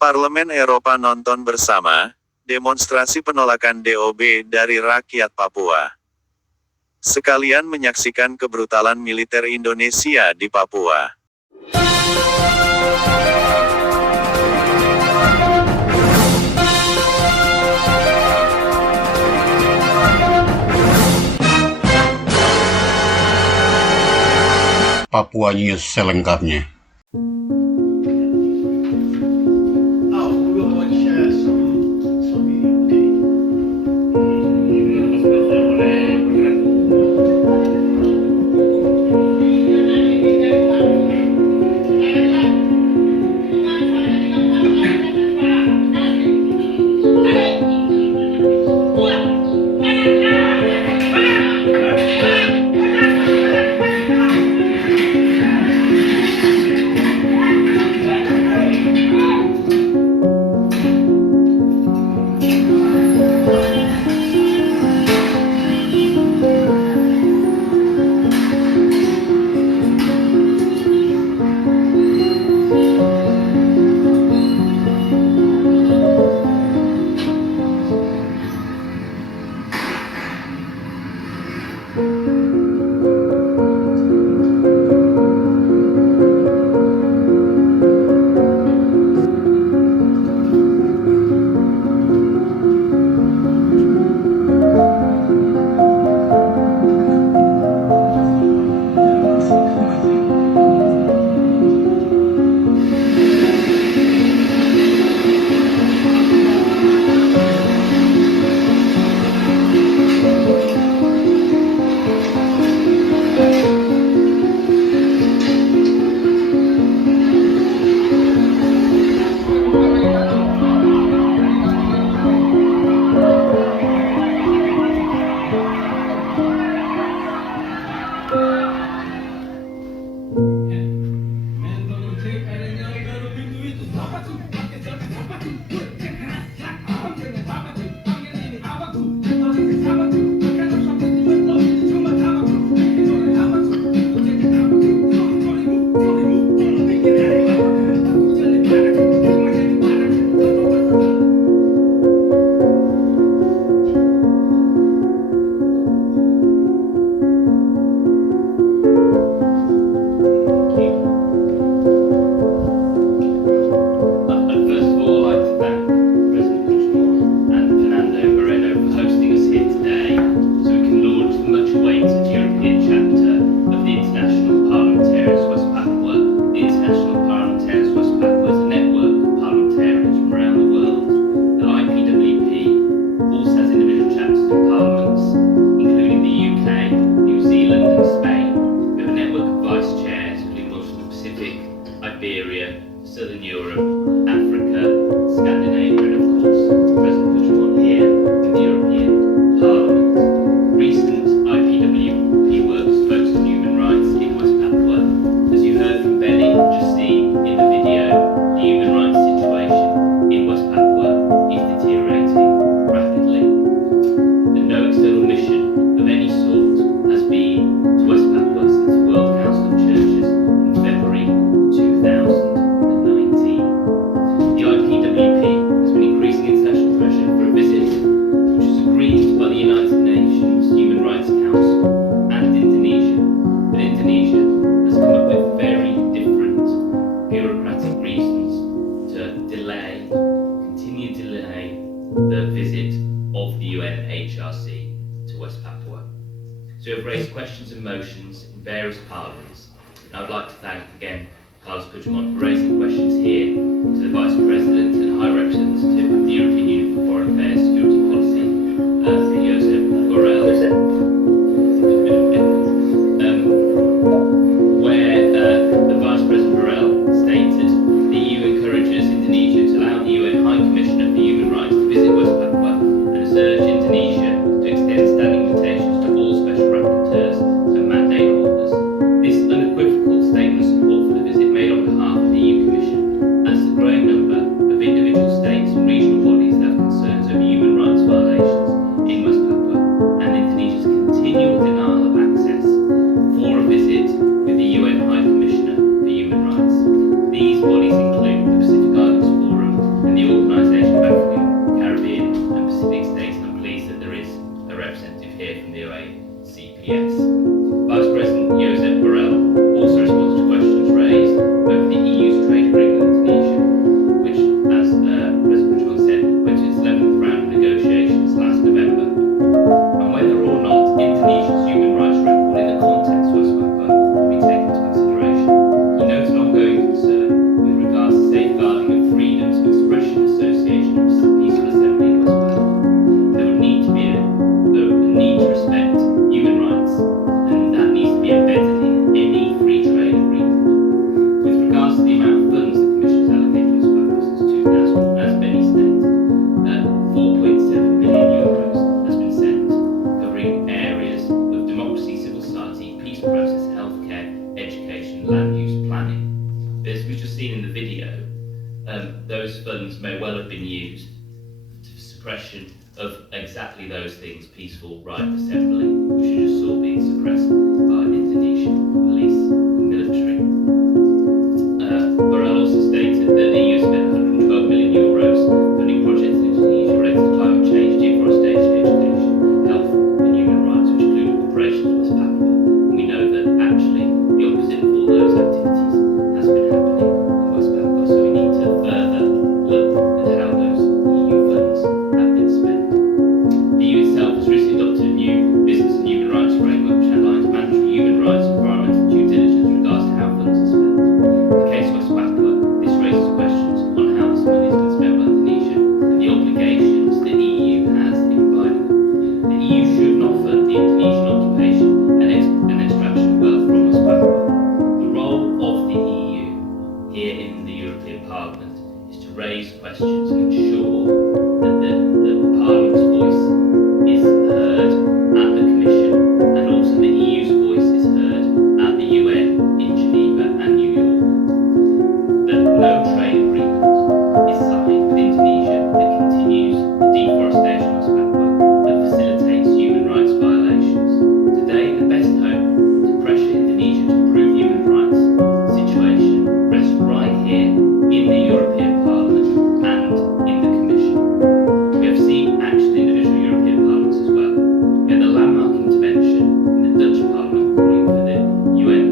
Parlemen Eropa Nonton Bersama, Demonstrasi Penolakan DOB dari Rakyat Papua. Sekalian menyaksikan kebrutalan militer Indonesia di Papua. Papua News selengkapnya. So have raised questions and motions in various parliaments. And I would like to thank again Carlos Puigdemont for raising questions here to the Vice President and High Representative of the European Union for Foreign Affairs and Security Policy, Josep Borrell, where the Vice President Borrell stated the EU encourages Indonesia to allow the UN High Commissioner for Human Rights to visit West Papua and has urged Indonesia to extend standing invitations to all special rapporteurs and mandate holders. This unequivocal statement of support for the visit made on behalf of the EU Commission as the yes. Vice President Josep Borrell also responded to questions raised over the EU's trade agreement with Indonesia, which, as President Bush said, went to its 11th round of negotiations last November, and whether or not Indonesia's human rights record in the context of West Papua will be taken into consideration. He noted ongoing concern with regards to safeguarding of freedoms of expression, association, and peaceful assembly in West Papua. There would need to be a need to respect human rights, and that needs to be embedded in any free trade agreement. With regards to the amount of funds the Commission has allocated to West Papua since 2000, as Benny stated, 4.7 billion euros has been sent, covering areas of democracy, civil society, peace process, healthcare, education, land use planning. As we've just seen in the video, those funds may well have been used for suppression of exactly those things: peaceful right of assembly, which you just saw being suppressed by Indonesian police and military. Borrell also stated that the EU spent 112 million euros funding projects in Indonesia related to climate change, deforestation, education, health and human rights, which include operations in West Papua. And we know that actually the opposite of all those activities has been happening in West Papua, so we need to further look at how those EU funds have been spent. The EU itself has recently adopted a new business and human rights framework which outlines mandatory human rights, environmental due diligence with regards to how funds are spent. In the case of West Papua, this raises questions on how this money has been spent by Indonesia and the obligations the EU has in providing them. The EU should not fund the Indonesian occupation and extraction of wealth from West Papua. The role of the EU here in the European Parliament is to raise questions and ensure that the Parliament's voice is heard at the Commission, and also the EU's voice is heard at the UN in Geneva and New York. That no trade agreement is signed with Indonesia that continues the deforestation of West Papua, that facilitates human rights violations. Today, the best hope to pressure Indonesia to improve human rights situation rests right here in the European Parliament and in the Commission. We have seen action in individual European parliaments as well. We had the landmark intervention in the Dutch Parliament calling for the UN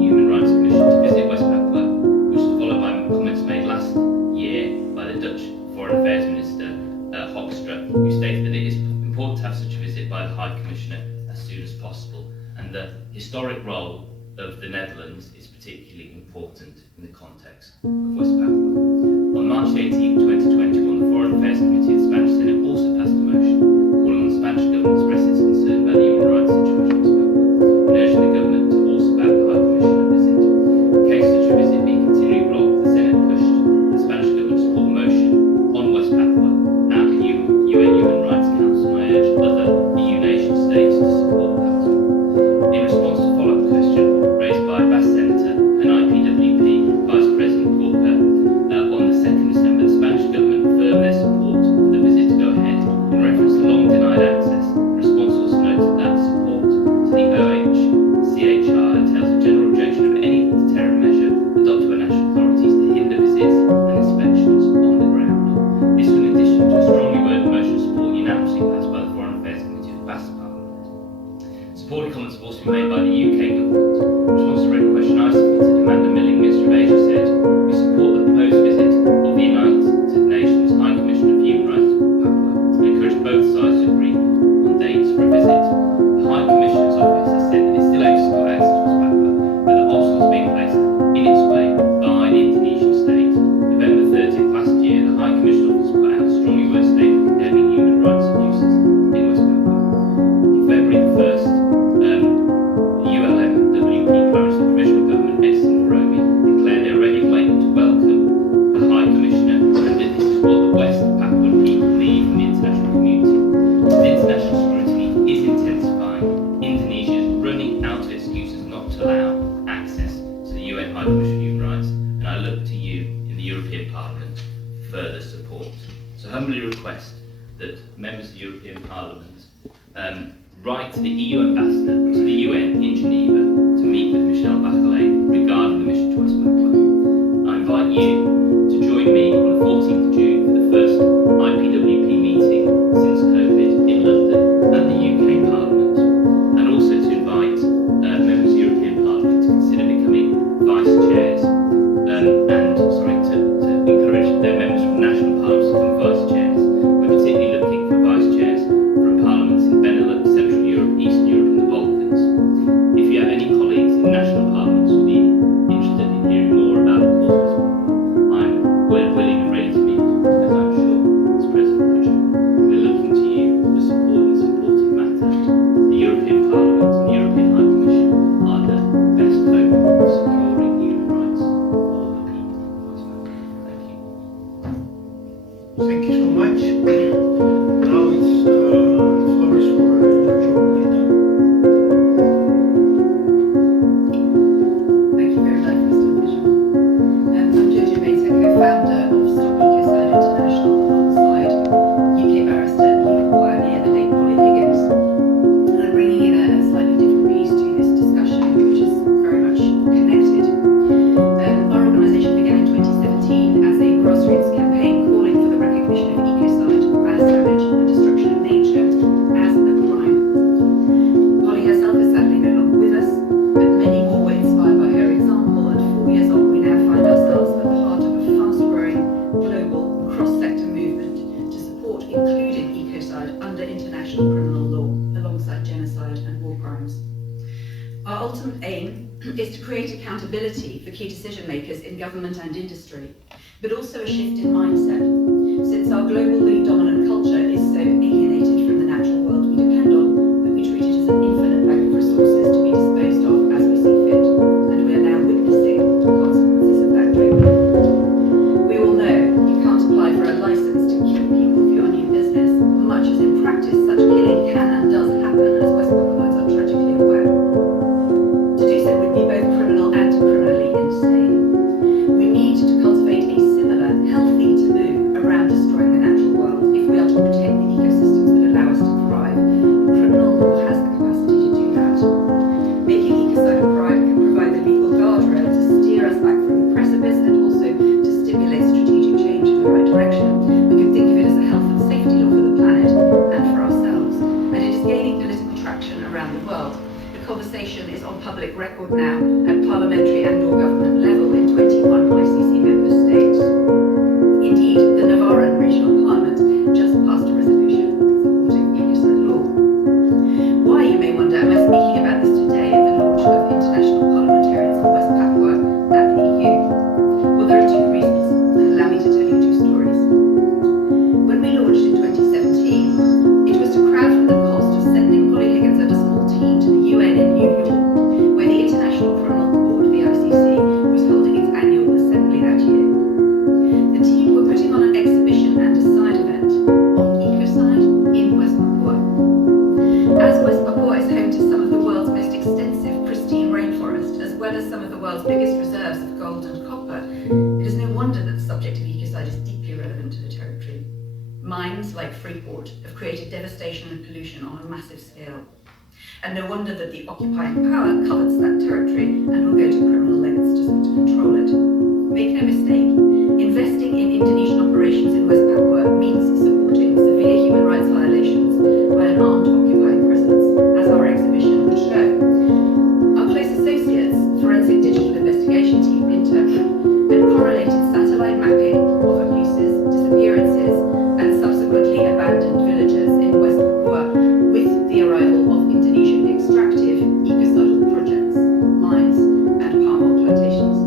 Human Rights Commission to visit West Papua, which was followed by comments made last year by the Dutch Foreign Affairs Minister Hoekstra, who stated that it is important to have such a visit by the High Commissioner as soon as possible, and the historic role of the Netherlands is particularly important in the context of West Papua. On March 18, 2021, the Foreign Affairs Committee of the Spanish Senate also passed a motion calling on the Spanish government to express its concern about the human rights situation in West Papua and urging the government to also back the High Commissioner visit. In case such a visit being continually blocked, the Senate pushed the Spanish government to support a motion on West Papua at the UN Human Rights Council, and I urge other EU nation states to support that. In response to a follow-up question raised by Bass Senator and IPWP Vice President Corker on the 2nd December, the Spanish government confirmed their support for the visit to go ahead. In reference to long-denied access, the response also noted that support to the OHCHR entails a general rejection of any deterrent measure adopted by national authorities to hinder visits and inspections on the ground. This was in addition to a strongly worded motion of support unanimously passed by the Foreign Affairs Committee of the Basque Parliament. Supporting comments have also been made by the UK government. In response to a written question I submitted, Amanda Milling, Minister of Asia, said, "We support the proposed visit of the United Nations High Commissioner for Human Rights to Papua and encourage both sides to agree on dates for a visit. The High Commissioner's office has said that it still aims to got access to West Papua, but that obstacles being placed in its way by the Indonesian state. November 30th last year, the High Commissioner's office put out a strongly worded statement condemning human rights abuses in West Papua. On February the 1st, the ULMWP Prime Minister Provisional Government, Edison Moromi, declared they are ready and waiting to welcome the High Commissioner, and that this is what the West Papuan people need from the international community. As international scrutiny is intensifying, Indonesia is running out of excuses not to allow access to the UN High Commissioner for Human Rights, and I look to you in the European Parliament for further support. So humbly request that members of the European Parliament write to the EU ambassador to the UN in Geneva to meet with Michel Bachelet regarding the mission to West Papua. I invite you to join me on the 14th of June for the first IPWP meeting since COVID in London and the UK Parliament. we're willing and ready to meet, as I'm sure as President Kuchuk. We're looking to you for support in this important matter. The European Parliament and the European High Commission are the best hope of securing human rights for the people of West Papua. Thank you. Thank you so much. Now it's the floor is for Joe Biadab. Thank you very much, Mr. Official. I'm Jojo Mehta, co-founder of Stop Ecocide International, alongside UK barrister and legal pioneer, the late Polly Higgins. And I'm bringing in a slightly different piece to this discussion, which is very much connected. Our organisation began in 2017 as a grassroots campaign calling for the recognition of ecocide, mass damage and destruction of nature as a crime. Polly herself is sadly no longer with us, but many more were inspired by her example, and 4 years on we now find ourselves at the heart of a fast-growing global cross-sector movement to support including ecocide under international criminal law alongside genocide and war crimes. Our ultimate aim is to create accountability for key decision makers in government and industry, but also a shift in mindset, since our globally dominant culture is so alienated from the natural world we depend on that we treat it as an infinite bank of resources to be disposed of as we see fit, and we are now witnessing the consequences of that drapery. We all know you can't apply for a license to kill people if you're a new business, much as in practice such killing can and does happen, as West Papuans are tragically aware. To do so would be both criminal and criminally insane. We need to cultivate a similar, healthy taboo around destroying the natural world if we are to protect the ecosystems that allow us to thrive. Criminal law has the capacity to do that. Making ecocide a crime can provide the legal guardrail to steer us back from the precipice and also to stimulate strategic change in the right direction. We can think of it as a health and safety law for the planet and for ourselves, and it is gaining political traction around the world. The conversation is on public record now at parliamentary and/or government level in 21 ICC member states. Indeed, the Navaran Regional Parliament just passed a resolution supporting ecocide law. Why, you may wonder, am I speaking about this today at the launch of international parliamentarians in West Papua at the EU? Well, there are two reasons, and allow me to tell you two stories. When we launched in 2017, it was to crowdfund the cost of sending Polly Higgins and a small team to the UN in New York, where the International Criminal Court, the ICC, was holding its annual assembly that year. The team were putting on an exhibition and a side event on ecocide in West Papua. As West Papua is home to some of the world's most extensive pristine rainforest, as well as some of the world's biggest reserves of gold and copper, it is no wonder that the subject of ecocide is deeply relevant to the territory. Mines like Freeport have created devastation and pollution on a massive scale. And no wonder that the occupying power covets that territory and will go to criminal lengths to control it. Make no mistake, investing in Indonesian operations in West Papua means supporting severe human rights violations by an armed occupying presence, as our exhibition would show. Our close associates, Forensic Digital Investigation Team, interpret and correlated satellite mapping of abuses, disappearances, and subsequently abandoned villages in West Papua with the arrival of Indonesian extractive ecocidal projects, mines, and palm oil plantations.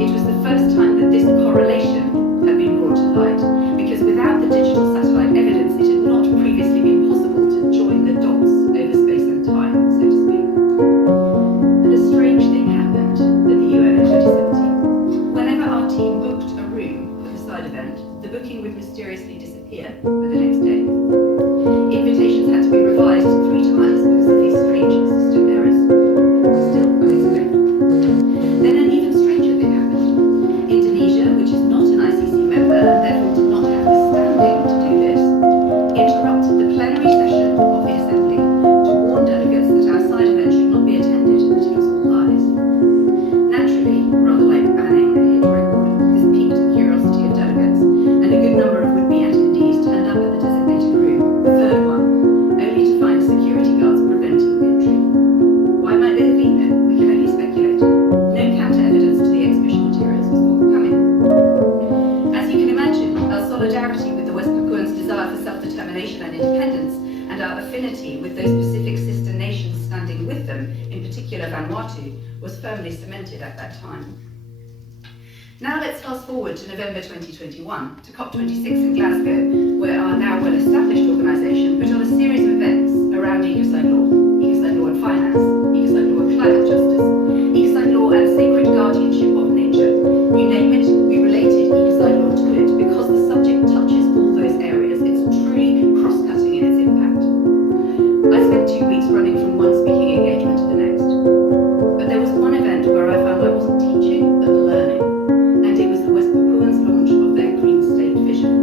It was the first time that this correlation had been brought to light, because without the digital satellite evidence, it had not previously been possible to join the dots over space and time, so to speak. And a strange thing happened at the UN in 2017. Whenever our team booked a room for the side event, the booking would mysteriously disappear by the next day. Invitations had to be revised 3 times because of these strange system errors. Still unexplained. Then an even stranger thing happened. Indonesia, which is not an ICC member and therefore did not have the standing to do this, interrupted the plenary session of the assembly to warn delegates that our side event should not be attended and that it was all lies. Naturally, rather like banning a hit record, this piqued the curiosity of delegates, and a good number of would-be attendees turned up at the designated room, the third one, only to find security guards preventing entry. Why might they have been there? We can only speculate. No counter evidence to the exhibition materials was forthcoming. As you can imagine, our solidarity with the West Papuans' desire for self-determination and independence, and our affinity with those Pacific sister nations standing with them, in particular Vanuatu, was firmly cemented at that time. Now let's fast forward to November 2021, to COP26 in Glasgow, where our now well-established organisation put on a series of events around ecocide law and finance, ecocide law and climate justice, ecocide law and sacred guardianship of nature. You name it, we related ecocide law to it because the subject touches all those areas. It's truly cross-cutting in its impact. I spent 2 weeks running from one speaking engagement to the next. But there was one event where I found I wasn't teaching, but learning. And it was the West Papuans' launch of their Green State Vision.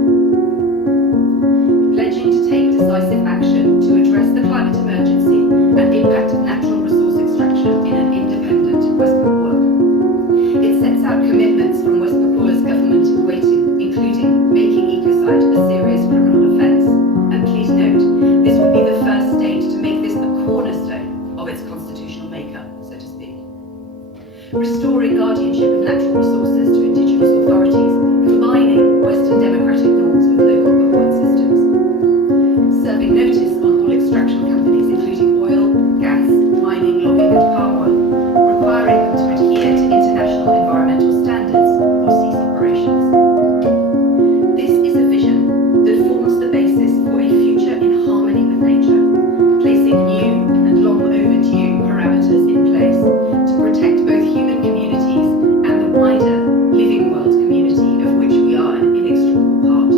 Pledging to take decisive action to address the climate emergency and impact of natural resource extraction in an independent West Papua. It sets out commitments from West Papua's government waiting, including making ecocide a serious criminal offence. And please note, this would be the first state to make this the cornerstone of its constitutional makeup, so to speak. Restoring guardianship of natural resources to indigenous authorities, combining Western democratic norms with local Papuan systems. Serving notice on all extraction companies, including oil, gas, mining, logging and power, requiring them to adhere to international environmental standards or cease operations. This is a vision that forms the basis for a future in harmony with nature, placing new and long overdue parameters in place to protect both human communities and the wider living world community of which we are an inextricable part.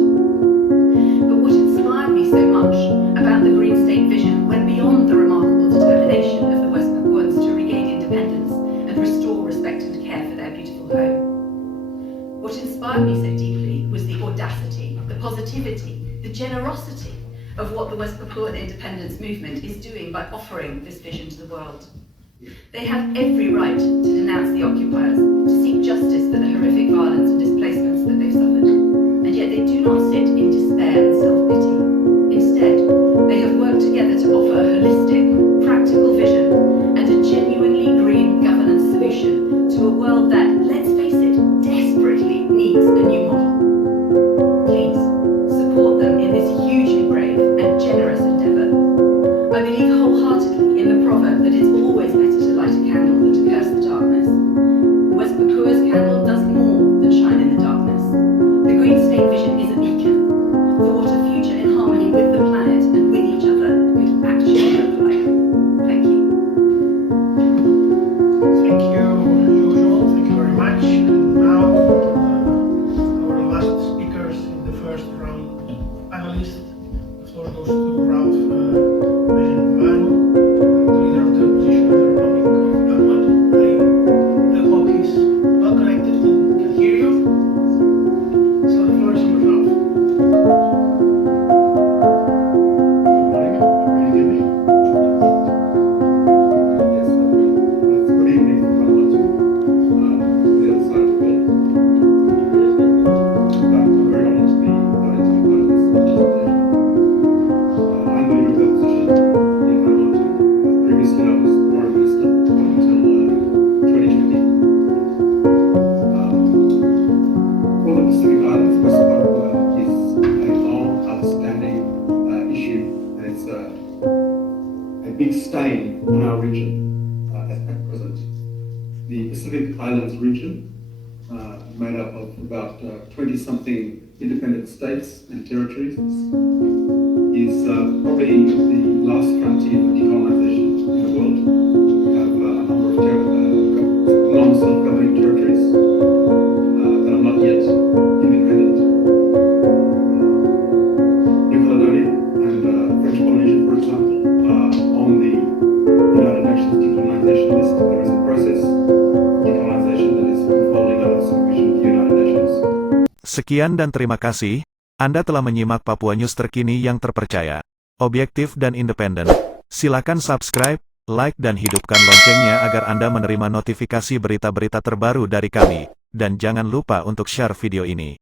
But what inspired me so much about the Green State Vision went beyond the remarkable determination of the West Papuans to regain independence and restore respect and care for their beautiful home. What inspired me so deeply was the audacity, the positivity, the generosity of what the West Papuan independence movement is doing by offering this vision to the world. They have every right to denounce the occupiers, to seek justice for the horrific violence and displacements that they've suffered, and yet they do not sit in despair and self-pity. Instead, they have worked together to offer a holistic, practical vision and a genuinely green governance solution to a world that, let's face it, desperately needs a new model. Please, support them in this hugely brave and generous endeavour. I believe wholeheartedly in the proverb that it's always better to light a candle than to curse the darkness. West Papua's candle does more than shine in the darkness. The Green State Vision is a beacon for what a future in harmony with the planet and with each other could actually look like. Thank you. Thank you, usual. Thank you very much. And now, our last speakers in the first round, panelists. The floor goes to Ralph Benvano, the leader of the opposition of the Republic of Papua. I hope he's well connected and can hear you. So the floor is yours, Ralph. Good evening from Papua to the other side of the world. I'm very honored to be invited to be part of this presentation. I'm the leader of the opposition in Vanuatu. Previously, I was foreign minister up until 2020. For the Pacific Islands, West Papua is a long, outstanding issue, and it's a big stain on our region at present. The Pacific Islands region, made up of about 20-something independent states and territories, is probably the last frontier of decolonization in the world. We have a number of non-self-governing territories that are not yet independent. New Caledonia and French Polynesia, for example, are on the United Nations decolonization list. There is a process of decolonization that is unfolding under the supervision of the United Nations. Sekian dan terima kasih. Anda telah menyimak Papua News terkini yang terpercaya, objektif dan independen. Silakan subscribe, like dan hidupkan loncengnya agar Anda menerima notifikasi berita-berita terbaru dari kami. Dan jangan lupa untuk share video ini.